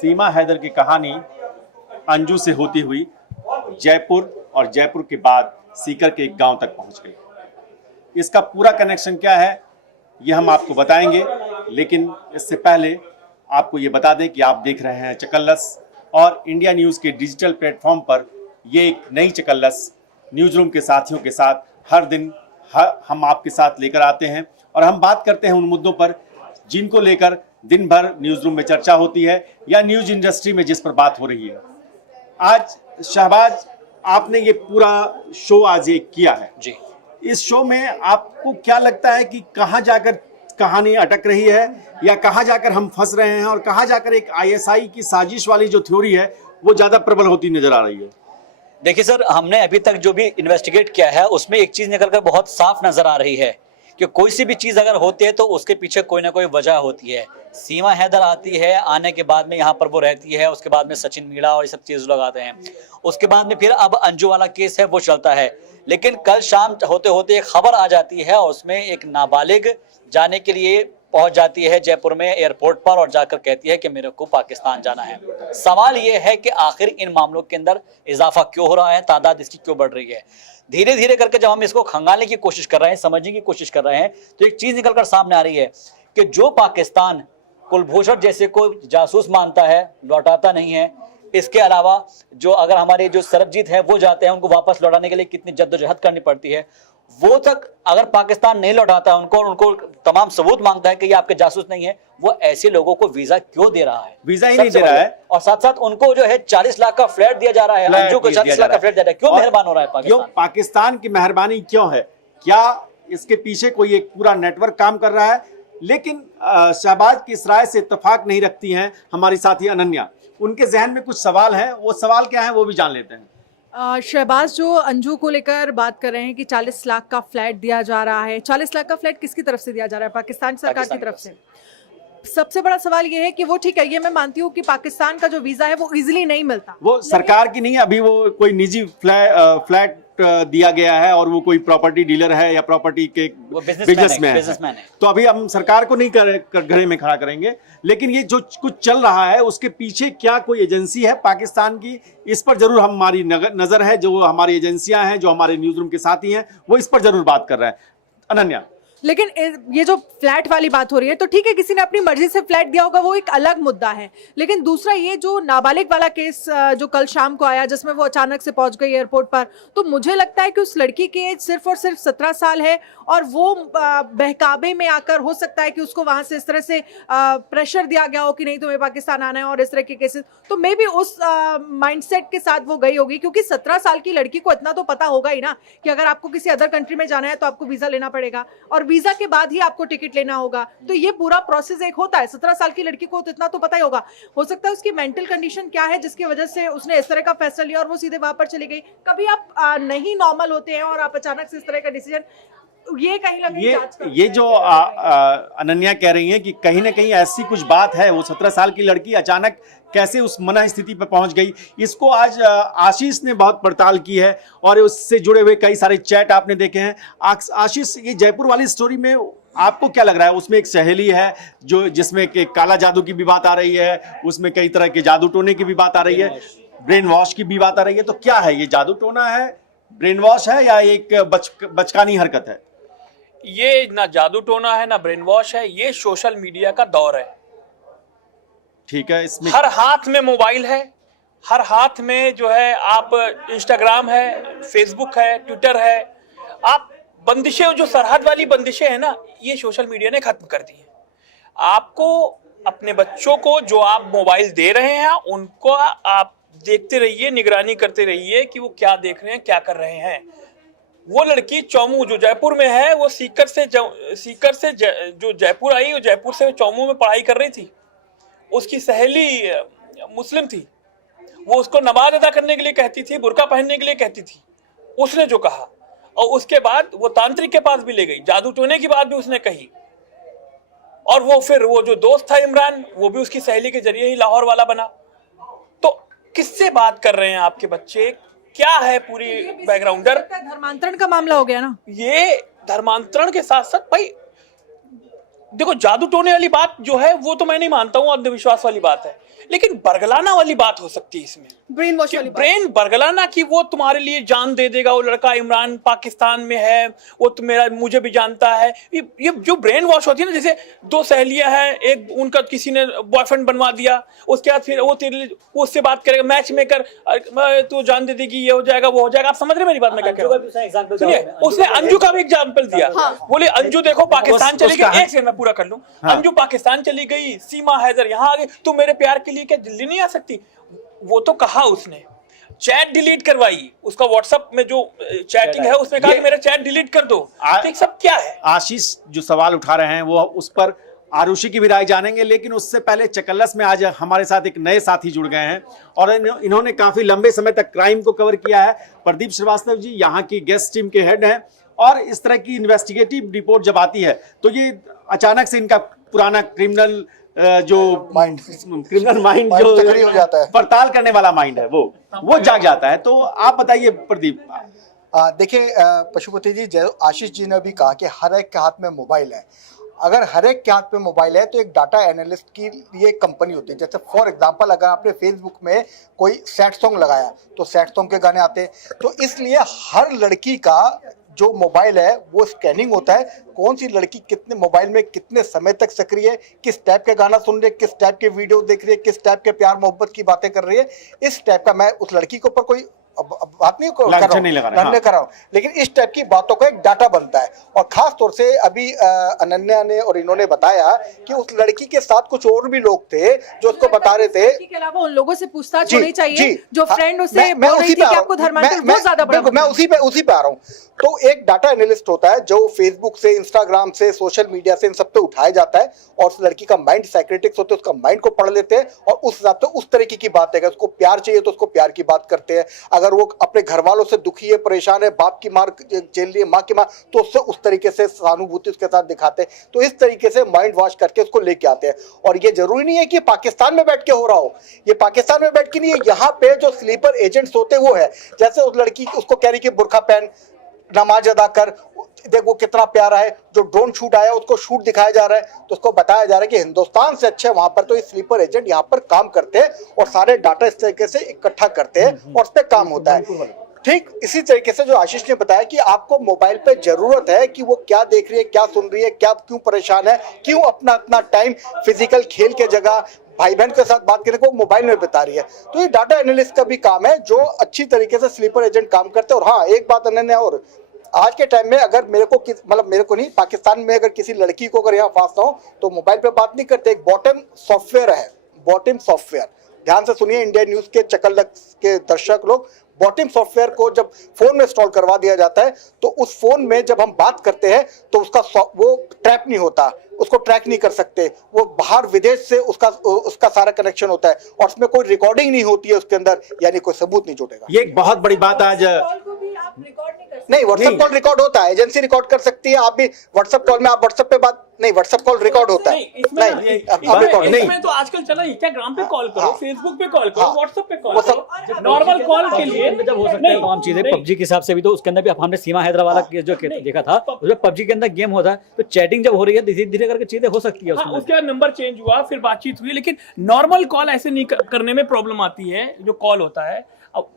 सीमा हैदर की कहानी अंजू से होती हुई जयपुर और जयपुर के बाद सीकर के एक गांव तक पहुंच गई। इसका पूरा कनेक्शन क्या है ये हम आपको बताएंगे, लेकिन इससे पहले आपको ये बता दें कि आप देख रहे हैं चकल्लस और इंडिया न्यूज़ के डिजिटल प्लेटफॉर्म पर ये एक नई चकल्लस न्यूज़ रूम के साथियों के साथ हर दिन हम आपके साथ लेकर आते हैं और हम बात करते हैं उन मुद्दों पर जिनको लेकर दिन भर न्यूज़ रूम में चर्चा होती है या न्यूज़ इंडस्ट्री में जिस पर बात हो रही है। आज शहबाज, आपने ये पूरा शो आज एक किया है जी। इस शो में आपको क्या लगता है कि कहाँ जाकर कहानी अटक रही है या कहाँ जाकर हम फंस रहे हैं और कहाँ जाकर एक आईएसआई की साजिश वाली जो थ्योरी है वो ज्यादा प्रबल होती नजर आ रही है? देखिए सर, हमने अभी तक जो भी इन्वेस्टिगेट किया है उसमें एक चीज निकल कर बहुत साफ नजर आ रही है कि कोई सी भी चीज अगर होती है तो उसके पीछे कोई ना कोई वजह होती है। सीमा हैदर आती है, आने के बाद में यहाँ पर वो रहती है, उसके बाद में सचिन मीणा और ये सब चीज लोग आते हैं, उसके बाद में फिर अब अंजू वाला केस है वो चलता है। लेकिन कल शाम होते होते एक खबर आ जाती है और उसमें एक नाबालिग जाने के लिए पहुंच जाती है जयपुर में एयरपोर्ट पर और जाकर कहती है कि मेरे को पाकिस्तान जाना है। सवाल ये है कि आखिर इन मामलों के अंदर इजाफा क्यों हो रहा है, तादाद इसकी क्यों बढ़ रही है। धीरे धीरे करके जब हम इसको खंगालने की कोशिश कर रहे हैं, समझने की कोशिश कर रहे हैं, तो एक चीज निकलकर सामने आ रही है कि जो पाकिस्तान कुलभूषण जैसे को जासूस मानता है, लौटाता नहीं है। इसके अलावा जो अगर हमारे जो सरबजीत है वो जाते हैं, उनको वापस लौटाने के लिए कितनी जद्दोजहद करनी पड़ती है, वो तक अगर पाकिस्तान नहीं लौटाता है उनको तमाम सबूत मांगता है कि ये आपके जासूस नहीं है, वो ऐसे लोगों को वीजा क्यों दे रहा है? वीजा ही नहीं दे रहा है और साथ साथ उनको जो है 40 लाख का फ्लैट दिया जा रहा है, अंजू को 40 लाख का फ्लैट दिया जा रहा है। क्यों मेहरबान हो रहा है पाकिस्तान? क्यों पाकिस्तान की मेहरबानी क्यों है? क्या इसके पीछे कोई एक पूरा नेटवर्क काम कर रहा है? लेकिन शहबाज की इस राय से इत्तेफाक नहीं रखती हैं हमारी साथी अनन्या। उनके जहन में कुछ सवाल है, वो सवाल क्या है वो भी जान लेते हैं। शहबाज जो अंजू को लेकर बात कर रहे हैं कि 40 लाख का फ्लैट दिया जा रहा है, 40 लाख का फ्लैट किसकी तरफ से दिया जा रहा है? पाकिस्तान सरकार की तरफ से। सबसे बड़ा सवाल ये है कि वो ठीक है, ये मैं मानती हूँ कि पाकिस्तान का जो वीजा है वो इजीली नहीं मिलता, वो सरकार की नहीं है, अभी वो कोई निजी फ्लैट दिया गया है और वो कोई प्रॉपर्टी डीलर है या प्रॉपर्टी के बिजनेसमैन है। तो अभी हम सरकार को नहीं घरे में खड़ा करेंगे, लेकिन ये जो कुछ चल रहा है उसके पीछे क्या कोई एजेंसी है पाकिस्तान की? इस पर जरूर हमारी नजर है। जो हमारी एजेंसियां हैं, जो हमारे न्यूज रूम के साथी हैं, वो इस पर जरूर बात कर रहे हैं। अनन्या, लेकिन ये जो फ्लैट वाली बात हो रही है तो ठीक है, किसी ने अपनी मर्जी से फ्लैट दिया होगा, वो एक अलग मुद्दा है। लेकिन दूसरा ये जो नाबालिग वाला केस जो कल शाम को आया, जिसमें वो अचानक से पहुंच गई एयरपोर्ट पर, तो मुझे लगता है कि उस लड़की की एज सिर्फ और सिर्फ 17 साल है और वो बहकावे में आकर हो सकता है कि उसको वहां से इस तरह से प्रेशर दिया गया हो कि नहीं तुम्हें पाकिस्तान आना है और इस तरह के केसेस, तो मे भी उस माइंडसेट के साथ वो गई होगी। क्योंकि 17 साल की लड़की को इतना तो पता होगा ही ना कि अगर आपको किसी अदर कंट्री में जाना है तो आपको वीजा लेना पड़ेगा और वीजा के बाद ही आपको टिकट लेना होगा। तो ये पूरा प्रोसेस एक होता है। 17 साल की लड़की को तो इतना तो पता ही होगा। हो सकता है उसकी मेंटल कंडीशन क्या है जिसकी वजह से उसने इस तरह का फैसला लिया और वो सीधे वहां पर चली गई। कभी आप नहीं नॉर्मल होते हैं और आप अचानक से इस तरह का डिसीजन, ये कहीं ना कहीं ये जो अनन्या कह रही है कि कहीं ना कहीं ऐसी कुछ बात है। वो 17 साल की लड़की अचानक कैसे उस मना स्थिति पर पहुंच गई, इसको आज आशीष ने बहुत पड़ताल की है और उससे जुड़े हुए कई सारे चैट आपने देखे हैं। आशीष, ये जयपुर वाली स्टोरी में आपको क्या लग रहा है? उसमें एक सहेली है जो जिसमें काला जादू की भी बात आ रही है, उसमें कई तरह के जादू टोने की भी बात आ रही है, ब्रेन वॉश की भी बात आ रही है। तो क्या है ये, जादू टोना है, ब्रेन वॉश है या एक बचकानी हरकत है? ये ना जादू टोना है ना ब्रेन वॉश है, ये सोशल मीडिया का दौर है। ठीक है, इसमें हर हाथ में मोबाइल है, हर हाथ में जो है आप इंस्टाग्राम है, फेसबुक है, ट्विटर है। आप बंदिशें, जो सरहद वाली बंदिशें हैं ना, ये सोशल मीडिया ने खत्म कर दी है। आपको अपने बच्चों को जो आप मोबाइल दे रहे हैं उनको आप देखते रहिए, निगरानी करते रहिए कि वो क्या देख रहे हैं, क्या कर रहे हैं। वो लड़की चौमू जो जयपुर में है, वो सीकर से जो जयपुर आई, वो जयपुर से चौमू में पढ़ाई कर रही थी। उसकी सहेली मुस्लिम थी, वो उसको नमाज अदा करने के लिए कहती थी, बुर्का पहनने के लिए कहती थी। उसने जो कहा, और उसके बाद वो तांत्रिक के पास भी ले गई, जादू टोने की बात भी उसने कही। और वो फिर वो जो दोस्त था इमरान, वो भी उसकी सहेली के जरिए ही लाहौर वाला बना। तो किससे बात कर रहे हैं आपके बच्चे? क्या है पूरी बैकग्राउंड? धर्मांतरण का मामला हो गया ना। ये धर्मांतरण के साथ साथ भाई देखो जादू टोने वाली बात जो है वो तो मैं नहीं मानता हूँ, अंधविश्वास वाली बात है, लेकिन बरगलाना वाली बात हो सकती है इसमें। ब्रेन वॉश वाली बात। ब्रेन बरगलाना कि वो तुम्हारे लिए जान दे देगा, वो लड़का इमरान पाकिस्तान में है, वो तो मुझे भी जानता है। ये जो ब्रेन वॉश होती है ना, जैसे दो सहेलियां हैं, एक उनका किसी ने बॉयफ्रेंड बनवा दिया, उसके बाद फिर वो उससे बात करेगा, मैच मेकर तो जान दे देगी, ये हो जाएगा वो हो जाएगा। आप समझ रहे मेरी बात मैं क्या कह रहा हूँ? सुनिए, उसने अंजू का भी एग्जाम्पल दिया। बोले अंजू देखो पाकिस्तान चली गई, एक सेकंड मैं पूरा कर लूं। अंजू पाकिस्तान चली गई, सीमा हैदर यहाँ आ गई, तुम मेरे प्यार के लिए क्या दिल्ली नहीं आ सकती? वो तो कहा उसने, चैट डिलीट करवाई, उसका व्हाट्सएप में जो चैटिंग है उसमें कहा कि मेरा चैट डिलीट कर दो। ठीक, सब क्या है? आशीष जो सवाल उठा रहे हैं वो उस पर आरुषि की भी राय जानेंगे, लेकिन उससे पहले चकल्लस में आज हमारे साथ एक नए साथी जुड़ गए हैं और इन्होंने काफी लंबे समय तक क्राइम को कवर किया है। प्रदीप श्रीवास्तव जी यहाँ की गेस्ट टीम के हेड हैं और इस तरह की इन्वेस्टिगेटिव रिपोर्ट जब आती है तो ये अचानक से इनका पुराना क्रिमिनल माइंड जो हो जाता है, पड़ताल करने वाला माइंड है वो जाग जाता है। तो आप बताइए प्रदीप। देखिए पशुपति जी, जैसे आशीष जी ने भी कहा कि हर एक के हाथ में मोबाइल है। अगर हर एक के हाथ में मोबाइल है तो एक डाटा एनालिस्ट की ये कंपनी होती है। जैसे फॉर एग्जांपल अगर आपने फेसबुक में कोई सैड सॉन्ग लगाया तो सैड सॉन्ग के गाने आते हैं। तो इसलिए हर लड़की का जो मोबाइल है वो स्कैनिंग होता है, कौन सी लड़की कितने मोबाइल में कितने समय तक सक्रिय है, किस टाइप के गाना सुन रही है, किस टाइप के वीडियो देख रही है, किस टाइप के प्यार मोहब्बत की बातें कर रही है। इस टाइप का, मैं उस लड़की के ऊपर कोई बात नहीं कर रहा हूँ, लेकिन इस टाइप की बातों का एक डाटा बनता है। और खास तौर से अभी अनन्या ने और इन्होंने बताया कि उस लड़की के साथ कुछ और भी लोग थे जो उसको बता रहे थे। के अलावा उन लोगों से पूछताछ होनी चाहिए जो फ्रेंड उससे बोल रही थी कि आपको धर्मांतर बहुत ज्यादा बड़ा। मैं उसी पे आ रहा हूँ। तो एक डाटा एनालिस्ट होता है जो फेसबुक से, इंस्टाग्राम से, सोशल मीडिया से, इन सब पे उठाया जाता है और उस लड़की का माइंड साइक्रेटिक्स होते हैं, उसका माइंड को पढ़ लेते हैं और उस हिसाब से उस तरीके की बात है। उसको प्यार चाहिए तो उसको प्यार की बात करते हैं, अगर वो अपने घर वालों से दुखी है, परेशान है, बाप की मार झेल रही है, माँ की मार, तो उससे उस तरीके से सहानुभूति उसके साथ दिखाते हैं। तो इस तरीके से माइंड वॉश करके उसको लेके आते हैं। और ये जरूरी नहीं है कि पाकिस्तान में बैठ के हो रहा हो, ये पाकिस्तान में बैठ के नहीं है, यहाँ पे जो स्लीपर एजेंट्स होते हैं वो है। जैसे उस लड़की उसको कह रही कि बुर्खा पहन, नमाज अदा कर, देख वो कितना प्यारा है। जो ड्रोन शूट आया उसको शूट दिखाया जा रहा है तो उसको बताया जा रहा है कि हिंदुस्तान से अच्छे वहां पर तो ये स्लीपर एजेंट यहाँ पर काम करते हैं और सारे डाटा इस तरीके से इकट्ठा करते हैं और उस पर काम होता है। ठीक इसी तरीके से जो आशीष ने बताया कि आपको मोबाइल पे जरूरत है कि वो क्या देख रही है, क्या सुन रही है, क्या क्यों परेशान है, क्यों अपना टाइम फिजिकल खेल के जगह भाई बहन के साथ बात करने को मोबाइल में बिता रही है। तो ये डाटा एनालिस्ट का भी काम है जो अच्छी तरीके से स्लीपर एजेंट काम करते हैं। और हाँ, एक बात अनन्या, और आज के टाइम में अगर मेरे को नहीं, पाकिस्तान में अगर किसी लड़की को अगर यहाँ फांसना हो तो मोबाइल पे बात नहीं करते, एक बॉटम सॉफ्टवेयर है, बॉटम सॉफ्टवेयर। ध्यान से सुनिए इंडिया न्यूज के चकल्लस के दर्शक लोग, बॉटम सॉफ्टवेयर को जब फोन में इंस्टॉल करवा दिया जाता है तो उस फोन में जब हम बात करते हैं तो उसका वो ट्रैप नहीं होता, उसको ट्रैक नहीं कर सकते, वो बाहर विदेश से उसका सारा कनेक्शन होता है और उसमें कोई रिकॉर्डिंग नहीं होती है उसके अंदर, यानी कोई सबूत नहीं जुटेगा। ये एक बहुत बड़ी बात आज नहीं, व्हाट्सएप कॉल रिकॉर्ड होता है, एजेंसी रिकॉर्ड कर सकती है। आप भी व्हाट्सएप कॉल में आप व्हाट्सएप पे बात नहीं, व्हाट्सएप कॉल रिकॉर्ड होता है। इसमें तो आजकल चला इंस्टाग्राम पे कॉल करो, फेसबुक पे कॉल करो, व्हाट्सएप पे कॉल करो, नॉर्मल कॉल के लिए जब हो सकता है तमाम चीजें। पबजी के हिसाब से भी तो उसके अंदर भी हमने सीमा हैदर वाला जो देखा था, उसमें पबजी के अंदर गेम होता है तो चैटिंग जब हो रही है धीरे धीरे करके चीजें हो सकती है। उसके बाद नंबर चेंज हुआ, फिर बातचीत हुई, लेकिन नॉर्मल कॉल ऐसे नहीं करने में प्रॉब्लम आती है। जो कॉल होता है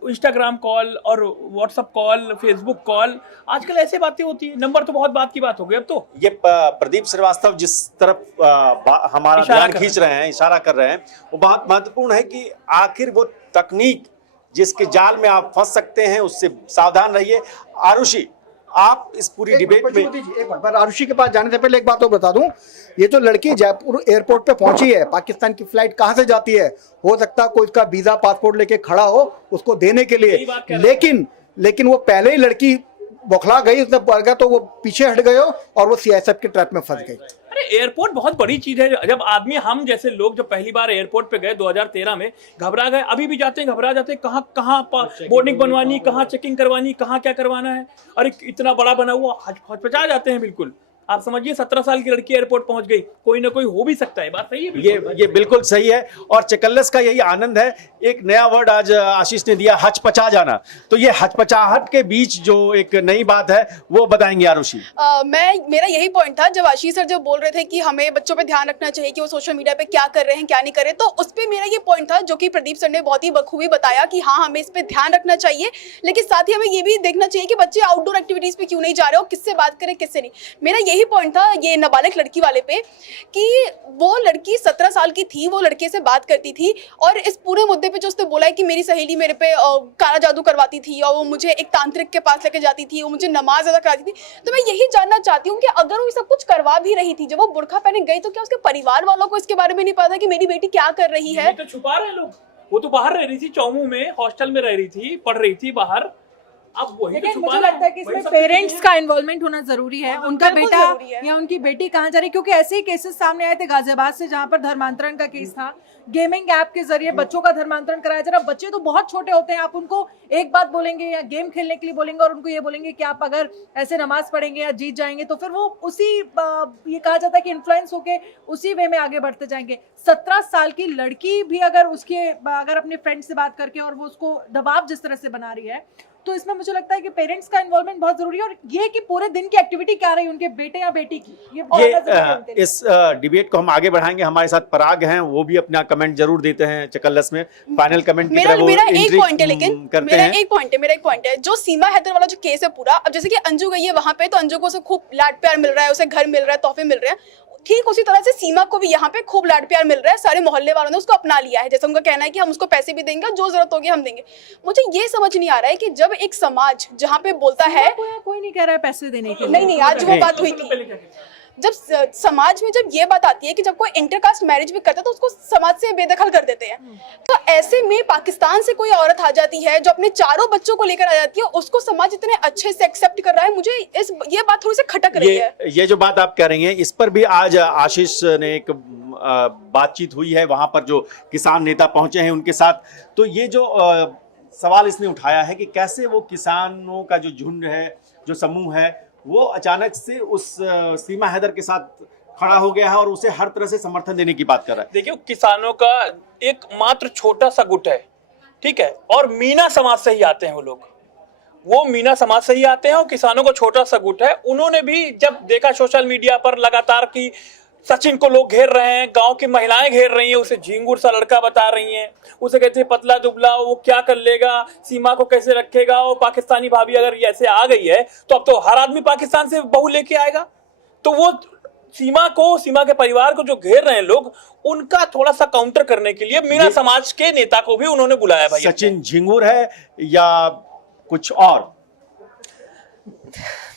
इंस्टाग्राम कॉल और व्हाट्सएप कॉल, फेसबुक कॉल, आजकल ऐसे बातें होती है। नंबर तो बहुत बात की बात हो गई अब तो। ये प्रदीप श्रीवास्तव जिस तरफ हमारा ध्यान खींच रहे हैं, इशारा कर रहे हैं, वो बहुत महत्वपूर्ण है कि आखिर वो तकनीक जिसके जाल में आप फंस सकते हैं उससे सावधान रहिए। आरुषि, आप इस पूरी डिबेट में एक बार आरुषि के पास जाने से पहले एक बात और बता दूं, ये जो लड़की जयपुर एयरपोर्ट पे पहुंची है, पाकिस्तान की फ्लाइट कहां से जाती है, हो सकता है कोई इसका वीजा पासपोर्ट लेके खड़ा हो उसको देने के लिए, लेकिन वो पहले ही लड़की बौखला गई, उसने पड़ गया तो वो पीछे हट गए और वो सीआईएसएफ के ट्रैप में फंस गई। अरे एयरपोर्ट बहुत बड़ी चीज है। जब आदमी, हम जैसे लोग जब पहली बार एयरपोर्ट पे गए 2013 में, घबरा गए, अभी भी जाते हैं घबरा जाते हैं, कहाँ बोर्डिंग बनवानी, कहाँ चेकिंग करवानी, कहाँ क्या करवाना है। अरे इतना बड़ा बना हुआ, हचपचा जाते हैं बिल्कुल। आप समझिए 17 साल की लड़की एयरपोर्ट पहुंच गई, कोई ना कोई हो भी सकता है, बात सही है। ये बिल्कुल सही है और चकल्लस का यही आनंद है। एक नया वर्ड आज आशीष ने दिया, हचपचा जाना। तो ये हचपचाहट के बीच जो एक नई बात है वो बताएंगे आरुषि। मेरा यही पॉइंट था जब आशीष सर जब बोल रहे थे कि हमें बच्चों पे ध्यान रखना चाहिए कि वो सोशल मीडिया पे क्या कर रहे हैं क्या नहीं कर रहे, तो उस पे मेरा ये पॉइंट था जो कि प्रदीप सर ने बहुत ही बखूबी बताया कि हाँ हमें इस पे ध्यान रखना चाहिए, लेकिन साथ ही हमें ये भी देखना चाहिए कि बच्चे आउटडोर एक्टिविटीज पे क्यों नहीं जा रहे हो, किससे बात करें किससे नहीं। मेरा यही पॉइंट था ये नाबालिग लड़की वाले पे कि वो लड़की 17 साल की थी, वो लड़के से बात करती थी और इस पूरे मुद्दे पे जो उसने बोला है कि मेरी सहेली मेरे पे काला जादू करवाती थी और वो मुझे एक तांत्रिक के पास लेके जाती थी, वो मुझे नमाज अदा कराती थी, तो मैं यही जानना चाहती हूँ कि अगर वो सब कुछ करवा भी रही थी, जब वो बुर्का पहने गई तो क्या उसके परिवार वालों को इसके बारे में नहीं पता कि मेरी बेटी क्या कर रही है? तो छुपा रहे लोग, वो तो बाहर रह रही थी, चौमू में हॉस्टल में रह रही थी, पढ़ रही थी बाहर। अब वही लेकिन तो मुझे लगता है कि इसमें पेरेंट्स का इन्वॉल्वमेंट होना जरूरी है, उनका बेटा या उनकी बेटी कहाँ जा रही है, क्योंकि ऐसे ही केसेस सामने आए थे गाजियाबाद से जहाँ पर धर्मांतरण का केस था, गेमिंग ऐप के जरिए बच्चों का धर्मांतरण कराया जा रहा। बच्चे तो बहुत छोटे होते हैं, आप उनको एक बात बोलेंगे या गेम खेलने के लिए बोलेंगे और उनको ये बोलेंगे कि आप अगर ऐसे नमाज पढ़ेंगे या जीत जाएंगे तो फिर वो उसी ये कहा जाता है कि इन्फ्लुएंस होके उसी वे में आगे बढ़ते जाएंगे। 17 साल की लड़की भी अगर अपने फ्रेंड से बात करके और वो उसको दबाव जिस तरह से बना रही है, तो इसमें मुझे लगता है कि पेरेंट्स का इन्वॉल्वमेंट बहुत जरूरी है और ये कि पूरे दिन की एक्टिविटी क्या रही उनके बेटे या बेटी की, ये इस डिबेट को हम आगे बढ़ाएंगे। हमारे साथ पराग हैं, वो भी अपना कमेंट जरूर देते हैं चकल्लस में। फाइनल कमेंट मेरा एक पॉइंट है, लेकिन मेरा एक पॉइंट है जो सीमा हैदर वाला जो केस है पूरा, अब जैसे कि अंजू गई है वहां पे तो अंजू को उसे खूब लाड प्यार मिल रहा है, उसे घर मिल रहा है, तोहफे मिल रहे हैं, ठीक उसी तरह से सीमा को भी यहाँ पे खूब लाड प्यार मिल रहा है, सारे मोहल्ले वालों ने उसको अपना लिया है। जैसे उनका कहना है कि हम उसको पैसे भी देंगे, जो जरूरत होगी हम देंगे। मुझे ये समझ नहीं आ रहा है कि जब एक समाज जहाँ पे बोलता है, कोई नहीं कह रहा है पैसे देने के लिए, नहीं आज वो बात हुई थी, जब समाज में जब ये बात आती है कि जब कोई इंटरकास्ट मैरिज भी करता है तो उसको समाज से बेदखल कर देते हैं। तो ऐसे में पाकिस्तान से कोई औरत आ जाती है जो अपने चारों बच्चों को लेकर आ जाती है, उसको समाज इतने अच्छे से एक्सेप्ट कर रहा है। मुझे ये बात थोड़ी सी खटक रही है। ये जो बात आप कह रही हैं, इस पर भी आज आशीष ने एक बातचीत हुई है, वहां पर जो किसान नेता पहुंचे हैं उनके साथ। तो ये जो सवाल इसने उठाया है कि कैसे वो किसानों का जो झुंड है, जो समूह है, वो अचानक से उस सीमा हैदर के साथ खड़ा हो गया है और उसे हर तरह से समर्थन देने की बात कर रहा है। देखिए किसानों का एक मात्र छोटा सा गुट है, ठीक है, और मीना समाज से ही आते हैं वो लोग, वो मीना समाज से ही आते हैं और किसानों का छोटा सा गुट है। उन्होंने भी जब देखा सोशल मीडिया पर लगातार कि सचिन को लोग घेर रहे हैं, गांव की महिलाएं घेर रही हैं, उसे झिंगुर सा लड़का बता रही हैं, उसे कहते हैं पतला दुबला, वो क्या कर लेगा, सीमा को कैसे रखेगा, और पाकिस्तानी भाभी अगर ऐसे आ गई है तो अब तो हर आदमी पाकिस्तान से बहू लेके आएगा। तो वो सीमा के परिवार को जो घेर रहे हैं लोग, उनका थोड़ा सा काउंटर करने के लिए मीना समाज के नेता को भी उन्होंने बुलाया। भाई सचिन झिंगुर है या कुछ और?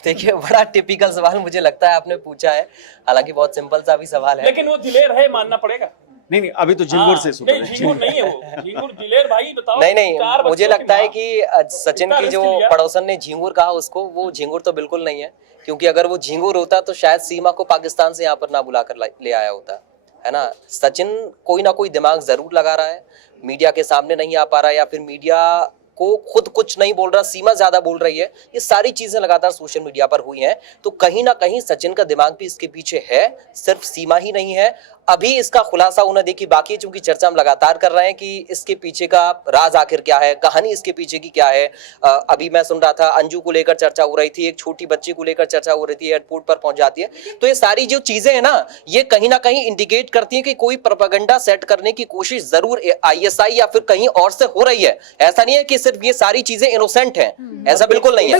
देखिए बड़ा टिपिकल सवाल मुझे लगता है आपने पूछा है, हालांकि बहुत सिंपल सा भी सवाल है, लेकिन वो दिलेर है, मानना पड़ेगा। नहीं अभी तो झिंगुर से नहीं, झिंगुर नहीं है वो, झिंगुर दिलेर भाई बताओ। नहीं मुझे लगता है कि सचिन की जो पड़ोसन ने झिंगुर कहा उसको, वो झिंगुर तो बिल्कुल नहीं है, क्योंकि अगर वो झिंगुर होता तो शायद सीमा को पाकिस्तान से यहाँ पर ना बुलाकर ले आया होता, है ना। सचिन कोई ना कोई दिमाग जरूर लगा रहा है, मीडिया के सामने नहीं आ पा रहा है या फिर मीडिया को खुद कुछ नहीं बोल रहा, सीमा ज्यादा बोल रही है, ये सारी चीजें लगातार सोशल मीडिया पर हुई हैं। तो कहीं ना कहीं सचिन का दिमाग भी इसके पीछे है, सिर्फ सीमा ही नहीं है। अभी इसका खुलासा होना देखिए बाकी, चूंकि चर्चा हम लगातार कर रहे हैं कि इसके पीछे का राज आखिर क्या है, कहानी इसके पीछे की क्या है। अभी मैं सुन रहा था अंजू को लेकर चर्चा हो रही थी, एक छोटी बच्ची को लेकर चर्चा हो रही थी, एयरपोर्ट पर पहुंच जाती है। तो ये सारी जो चीजें हैं ना, ये कहीं ना कहीं इंडिकेट करती है कि कोई प्रोपेगेंडा सेट करने की कोशिश जरूर ISI या फिर कहीं और से हो रही है। ऐसा नहीं है कि सिर्फ ये सारी चीजें इनोसेंट हैं, ऐसा बिल्कुल नहीं है।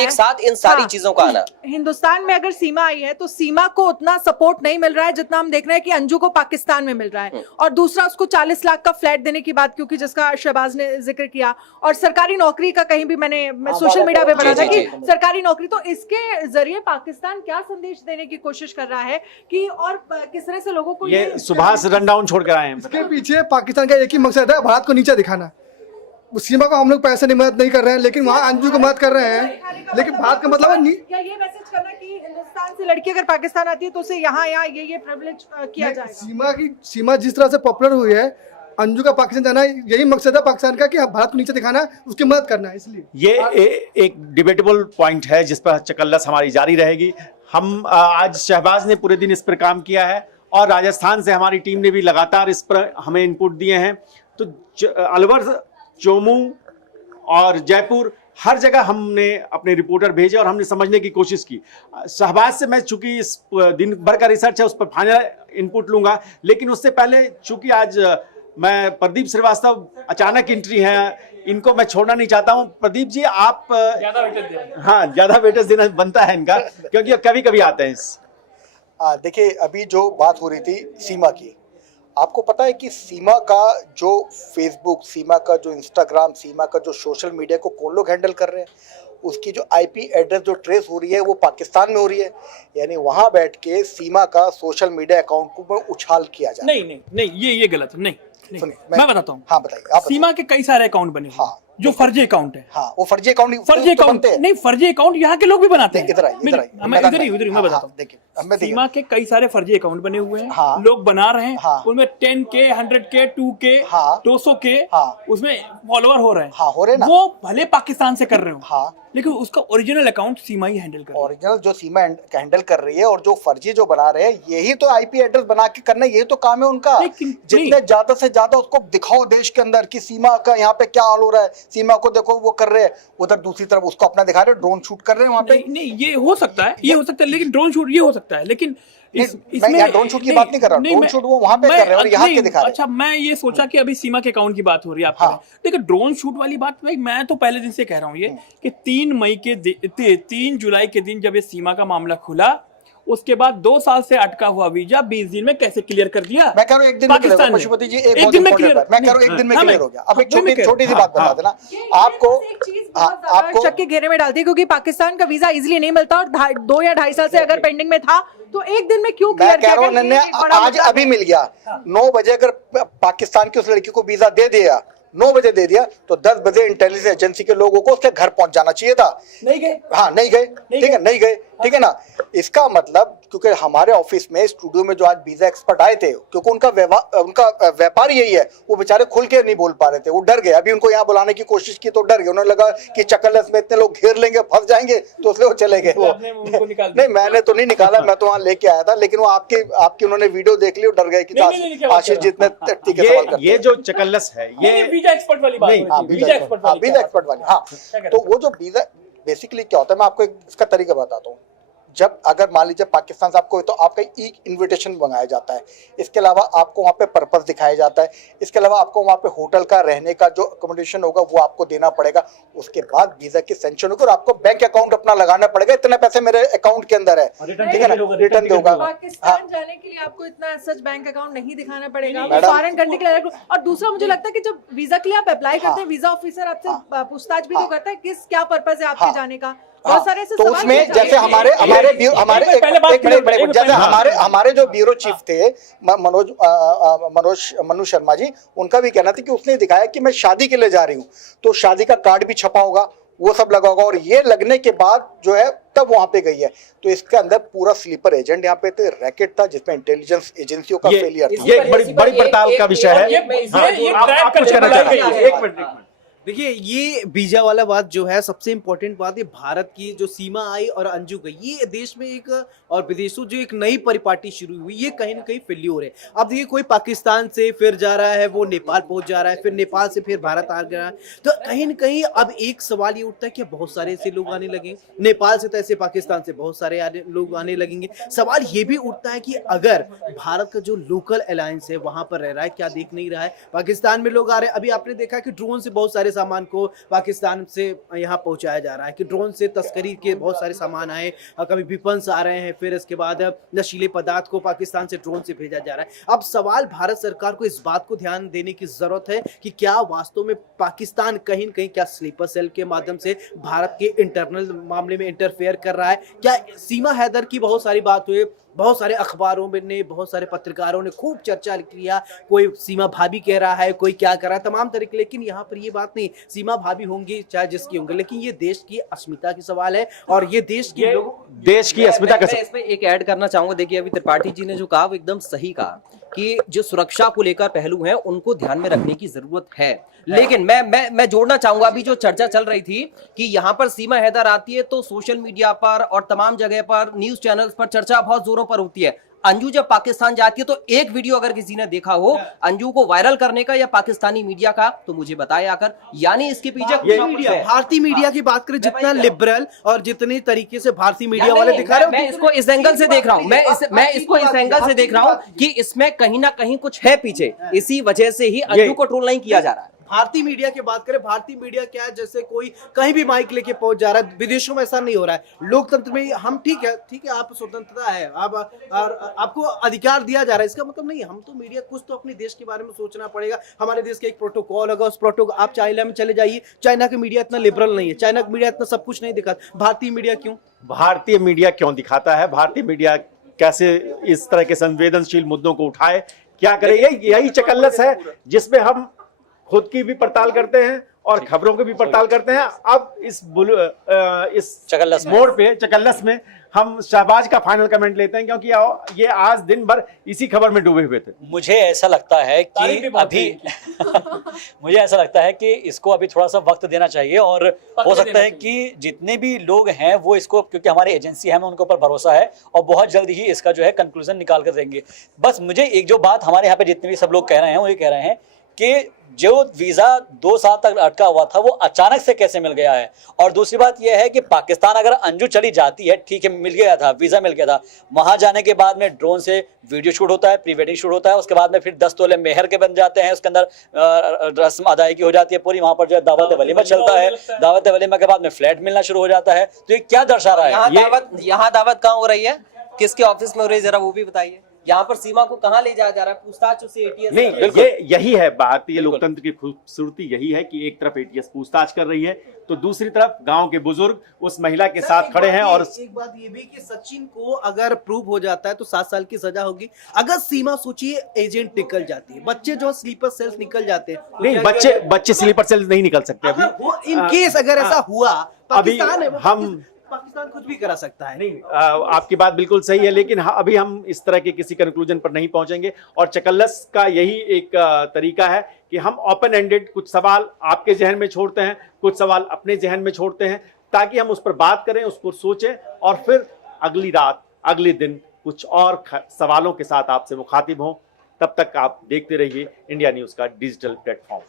एक साथ इन सारी चीजों का आना। हिंदुस्तान में अगर सीमा आई है तो सीमा को उतना सपोर्ट नहीं मिल रहा है जितना हम देख रहे हैं कि अंजू को पाकिस्तान में मिल रहा है। और दूसरा, उसको 40 लाख का फ्लैट देने की बात, क्योंकि जिसका शहबाज ने जिक्र किया, और सरकारी नौकरी का कहीं भी मैंने सोशल मीडिया पे पढ़ा था कि सरकारी नौकरी। तो इसके जरिए पाकिस्तान क्या संदेश देने की कोशिश कर रहा है कि और किस तरह से लोगों को ये सुभाष रनडाउन छोड़कर आए हैं। इसके पीछे पाकिस्तान का एक ही मकसद है, भारत को नीचे दिखाना। सीमा को हम लोग पैसे नहीं मदद नहीं कर रहे हैं, लेकिन वहाँ अंजू को मदद कर रहे हैं, लेकिन भारत का मतलब है क्या ये मैसेज करना कि हिंदुस्तान से लड़की अगर पाकिस्तान आती है तो उसे यहाँ ये प्रिविलेज किया जाएगा। सीमा जिस तरह से पॉपुलर हुई है, अंजू का पाकिस्तान जाना यही मकसद है पाकिस्तान का कि भारत को नीचे दिखाना, उसकी मदद करना है, इसलिए ये एक डिबेटेबल पॉइंट है जिस पर चकल्लस हमारी जारी रहेगी। हम आज शहबाज ने पूरे दिन इस पर काम किया है और राजस्थान से हमारी टीम ने भी लगातार इस पर हमें इनपुट दिए हैं। तो अलवर, चोमू और जयपुर हर जगह हमने अपने रिपोर्टर भेजे और हमने समझने की कोशिश की। शहबाज से मैं चूंकि इस दिन भर का रिसर्च है उस पर फाइनल इनपुट लूंगा, लेकिन उससे पहले चूंकि आज मैं प्रदीप श्रीवास्तव अचानक एंट्री है, इनको मैं छोड़ना नहीं चाहता हूं। प्रदीप जी आप ज्यादा वेटेज देना बनता है इनका, क्योंकि कभी कभी आते हैं। देखिए, अभी जो बात हो रही थी सीमा की, आपको पता है कि सीमा का जो फेसबुक, सीमा का जो इंस्टाग्राम, सीमा का जो सोशल मीडिया को कौन लोग हैंडल कर रहे हैं? उसकी जो आईपी एड्रेस जो ट्रेस हो रही है वो पाकिस्तान में हो रही है। यानी वहां बैठ के सीमा का सोशल मीडिया अकाउंट को उछाल किया जा रहा है। नहीं, ये गलत है। नहीं, मैं बताता हूँ। हाँ बताइए। आप सीमा के कई सारे अकाउंट बने हुए हैं, जो फर्जी अकाउंट है। हाँ, वो फर्जी अकाउंट नहीं, फर्जी अकाउंट यहाँ के लोग भी बनाते हैं। इधर मैं बताता हूँ। देखिए, सीमा के कई सारे फर्जी अकाउंट बने हुए हैं। हाँ, लोग बना रहे हैं। हाँ, उनमें 10K, 100K, 2K, हाँ, 200K, हाँ, उसमें फॉलोअर हो रहे हैं। हाँ, हो रहे ना। वो भले पाकिस्तान से कर रहे हो, हाँ, लेकिन उसका ओरिजिनल अकाउंट सीमा ही हैंडल कर रही है। ओरिजिनल जो सीमा हैंडल कर रही है और जो फर्जी जो बना रहे हैं, यही तो आईपी एड्रेस बना के करना, यही तो काम है उनका। जितने ज्यादा से ज्यादा उसको दिखाओ देश के अंदर कि सीमा का यहाँ पे क्या हाल हो रहा है, सीमा को देखो वो कर रहे हैं, उधर दूसरी तरफ उसको अपना दिखा रहे हैं, ड्रोन शूट कर रहे हैं वहाँ पे। नहीं, ये हो सकता है, लेकिन ड्रोन शूट ये हो सकता है, लेकिन मैं ड्रोन शूट की बात नहीं कर रहा, ड्रोन शूट वो वहां पे कर रहे हैं और यहाँ के दिखा रहे हैं। अच्छा, मैं ये सोचा कि अभी सीमा के अकाउंट की बात हो रही है आप। हाँ। देखिए, ड्रोन शूट वाली बात भाई मैं तो पहले दिन से कह रहा हूँ ये कि 3 जुलाई के दिन जब ये सीमा का मामला खुला, उसके बाद 2 साल से अटका हुआ वीजा 20 दिन में कैसे क्लियर कर दिया? मैं कह रहा हूँ एक दिन में क्लियर होगा पशुपति जी, एक दिन में क्लियर। मैं कह रहा हूँ एक दिन में क्लियर हो गया। अब एक छोटी सी बात बता देना आपको शक के घेरे में डालती है, क्योंकि पाकिस्तान का वीजा इजीली नहीं मिलता और 2 या 2.5 साल से अगर पेंडिंग में था तो एक दिन में क्यों क्लियर किया? मैं कह रहा हूँ आज अभी मिल गया। 9 बजे अगर पाकिस्तान की उस लड़की को वीजा दे दिया, 9 बजे दे दिया, तो 10 बजे इंटेलिजेंस एजेंसी के लोगों को उसके घर पहुंच जाना चाहिए था। नहीं गए। हाँ, नहीं गए। ठीक है, नहीं गए। ठीक है ना। इसका मतलब, क्योंकि हमारे ऑफिस में स्टूडियो में जो आज वीजा एक्सपर्ट आए थे, क्योंकि उनका व्यापार यही है, वो बेचारे खुल के नहीं बोल पा रहे थे, वो डर गए। अभी उनको यहाँ बुलाने की कोशिश की तो डर गए, उन्हें लगा कि चकल्लस में इतने लोग घेर लेंगे, फंस जाएंगे, तो इसलिए वो चले गए। वो नहीं, मैंने तो नहीं निकाला, मैं तो वहाँ लेके आया था, लेकिन वो आपकी उन्होंने वीडियो देख ली और डर गए कि आशीष जितने तीखे सवाल करते हैं। ये जो चकल्लस है, ये वीजा एक्सपर्ट वाली बात है। वीजा एक्सपर्ट वाली। हाँ, तो वो जो वीजा बेसिकली क्या होता है, मैं आपको इसका तरीका बताता हूँ। जब अगर मान लीजिए पाकिस्तान से आपको, तो आपका ई इन्विटेशन मंगाया जाता है, इसके अलावा आपको वहाँ पे पर्पस दिखाया जाता है, इसके अलावा आपको वहाँ पे होटल का रहने का जो अकोमोडेशन होगा वो आपको देना पड़ेगा। उसके बाद वीजा की सेंक्शन होगी और आपको बैंक अकाउंट अपना लगाना पड़ेगा, इतने पैसे मेरे अकाउंट के अंदर है, ठीक है ना, रिटर्न होगा। पाकिस्तान जाने के लिए आपको इतना सच बैंक अकाउंट नहीं दिखाना पड़ेगा, फॉरेन कंट्री के लिए। और दूसरा, मुझे लगता है कि जब वीजा के लिए आप अप्लाई करते हैं, वीजा ऑफिसर आपसे पूछताछ भी तो करता है किस क्या पर्पज है आपके जाने का। बहुत सारे ऐसे तो सवाल उसमें जैसे हमारे जो ब्यूरो चीफ थे मनु शर्मा जी, उनका भी कहना था कि उसने दिखाया कि मैं शादी के लिए जा रही हूँ, तो शादी का कार्ड भी छपा होगा, वो सब लगा होगा, और ये लगने के बाद जो है तब वहां पे गई है। तो इसके अंदर पूरा स्लीपर एजेंट यहाँ पे थे, रैकेट था जिसमें इंटेलिजेंस एजेंसियों का फेलियर था। ये एक बड़ी पड़ताल का विषय है। आप कुछ कहना चाह रहे हैं? एक मिनट। देखिए, ये वीजा वाला बात जो है सबसे इम्पोर्टेंट बात है। भारत की जो सीमा आई और अंजू गई, ये देश में एक और विदेशों जो एक नई परिपाटी शुरू हुई, ये कहीं ना कहीं फेल्योर है। अब देखिए, कोई पाकिस्तान से फिर जा रहा है, वो नेपाल पहुंच जा रहा है, फिर नेपाल से फिर भारत आ गया है, तो कहीं ना कहीं अब एक सवाल ये उठता है कि बहुत सारे ऐसे लोग आने लगे नेपाल से, तो ऐसे पाकिस्तान से बहुत सारे लोग आने लगेंगे। सवाल ये भी उठता है कि अगर भारत का जो लोकल अलायंस है वहां पर रह रहा है, क्या देख नहीं रहा है, पाकिस्तान में लोग आ रहे हैं। अभी आपने देखा कि ड्रोन से बहुत सारे सामान को पाकिस्तान से यहाँ पहुंचाया जा रहा है, कि ड्रोन से तस्करी के बहुत सारे सामान आए, कभी विपन्स आ रहे हैं, फिर इसके बाद नशीले पदार्थ को पाकिस्तान से ड्रोन से भेजा जा रहा है। अब सवाल भारत सरकार को इस बात को ध्यान देने की जरूरत है कि क्या वास्तव में पाकिस्तान कहीं न कहीं क्या स्लीपर सेल के माध्यम से भारत के इंटरनल मामले में इंटरफेयर कर रहा है। क्या सीमा हैदर की बहुत सारी बात हुई, बहुत सारे अखबारों में ने, बहुत सारे पत्रकारों ने खूब चर्चा किया, कोई सीमा भाभी कह रहा है, कोई क्या कर रहा है, तमाम तरीके। लेकिन यहाँ पर ये बात नहीं, सीमा भाभी होंगी चाहे जिसकी होंगी, लेकिन ये देश की अस्मिता की सवाल है और ये देश की देश की अस्मिता का इसमें एक ऐड करना चाहूंगा। देखिए, अभी त्रिपाठी जी ने जो कहा वो एकदम सही कहा कि जो सुरक्षा को लेकर पहलू हैं उनको ध्यान में रखने की जरूरत है। लेकिन मैं जोड़ना चाहूंगा, अभी जो चर्चा चल रही थी कि यहाँ पर सीमा हैदर आती है तो सोशल मीडिया पर और तमाम जगह पर न्यूज चैनल्स पर चर्चा बहुत जोरों पर होती है। अंजू जब पाकिस्तान जाती है तो एक वीडियो अगर किसी ने देखा हो अंजू को वायरल करने का या पाकिस्तानी मीडिया का तो मुझे बताए आकर, यानी इसके पीछे कुछ ना कुछ है। भारतीय मीडिया की बात करें, जितना लिबरल और जितने तरीके से भारतीय मीडिया वाले दिखा रहे मैं इसको इस एंगल से देख रहा हूँ, मैं इसको इस एंगल से देख रहा हूँ कि इसमें कहीं ना कहीं कुछ है पीछे, इसी वजह से ही अंजू को ट्रोल नहीं किया जा रहा है। भारतीय मीडिया की बात करें, भारतीय मीडिया क्या है, जैसे कोई कहीं भी माइक लेके पहुंच जा रहा है। विदेशों में ऐसा नहीं हो रहा है। लोकतंत्र में हम ठीक है, आप स्वतंत्रता है, आपको अधिकार दिया जा रहा है, इसका मतलब नहीं हम तो मीडिया कुछ तो अपने देश के बारे में सोचना पड़ेगा। हमारे देश का एक प्रोटोकॉल होगा, उस प्रोटोकॉल, आप चाइना में चले जाइए, चाइना की मीडिया इतना लिबरल नहीं है, चाइना की मीडिया इतना सब कुछ नहीं दिखाता। भारतीय मीडिया क्यों? भारतीय मीडिया क्यों दिखाता है? भारतीय मीडिया कैसे इस तरह के संवेदनशील मुद्दों को उठाए, क्या करे? यही चकल्लस है जिसमें हम खुद की भी पड़ताल करते हैं और खबरों की भी पड़ताल करते हैं। अब इस चकल्लस मोड़ पे, चकल्लस में हम शहबाज का फाइनल कमेंट लेते हैं, क्योंकि ये आज दिन भर इसी खबर में डूबे हुए थे। मुझे ऐसा लगता है कि अभी मुझे ऐसा लगता है कि इसको अभी थोड़ा सा वक्त देना चाहिए और हो सकता है कि जितने भी लोग हैं वो इसको, क्योंकि हमारी एजेंसी है, हमें उनके ऊपर भरोसा है और बहुत जल्द ही इसका जो है कंक्लूजन निकाल कर देंगे। बस मुझे एक जो बात हमारे यहाँ पे जितने भी सब लोग कह रहे हैं वो ये कह रहे हैं कि जो वीजा 2 साल तक अटका हुआ था वो अचानक से कैसे मिल गया है। और दूसरी बात यह है कि पाकिस्तान अगर अंजू चली जाती है, ठीक है, मिल गया था, वीजा मिल गया था, वहां जाने के बाद में ड्रोन से वीडियो शूट होता है, प्री वेडिंग शूट होता है, उसके बाद में फिर 10 तोले मेहर के बन जाते हैं, उसके अंदर रस्म अदायगी हो जाती है पूरी, वहां पर जो है दावत वलीमा चलता है, दावत वलीमा के बाद में फ्लैट मिलना शुरू हो जाता है। तो ये क्या दर्शा रहा है? यहाँ दावत कहाँ हो रही है, किसके ऑफिस में हो रही है, जरा वो भी बताइए। यहाँ पर सीमा को कहाँ ले जाया जा रहा है? पूछताछ उससे एटीएस नहीं, यही है भारतीय लोकतंत्र की खूबसूरती, यही है कि एक तरफ एटीएस पूछताछ कर रही है तो दूसरी तरफ गांव के बुजुर्ग उस महिला के साथ खड़े हैं। और एक बात ये भी कि सचिन को अगर प्रूव हो जाता है तो 7 साल की सजा होगी। अगर सीमा सोचिए एजेंट निकल जाती है, बच्चे जो स्लीपर सेल्स निकल जाते हैं, नहीं, बच्चे स्लीपर सेल्स नहीं निकल सकते अभी। इन केस अगर ऐसा हुआ, अभी पाकिस्तान कुछ भी करा सकता है। नहीं, आपकी बात बिल्कुल सही है, लेकिन अभी हम इस तरह के किसी कंक्लूजन पर नहीं पहुंचेंगे। और चकल्लस का यही एक तरीका है कि हम ओपन एंडेड कुछ सवाल आपके जहन में छोड़ते हैं, कुछ सवाल अपने जहन में छोड़ते हैं, ताकि हम उस पर बात करें, उसको सोचें और फिर अगली रात, अगले दिन कुछ और सवालों के साथ आपसे मुखातिब हों। तब तक आप देखते रहिए इंडिया न्यूज़ का डिजिटल प्लेटफॉर्म।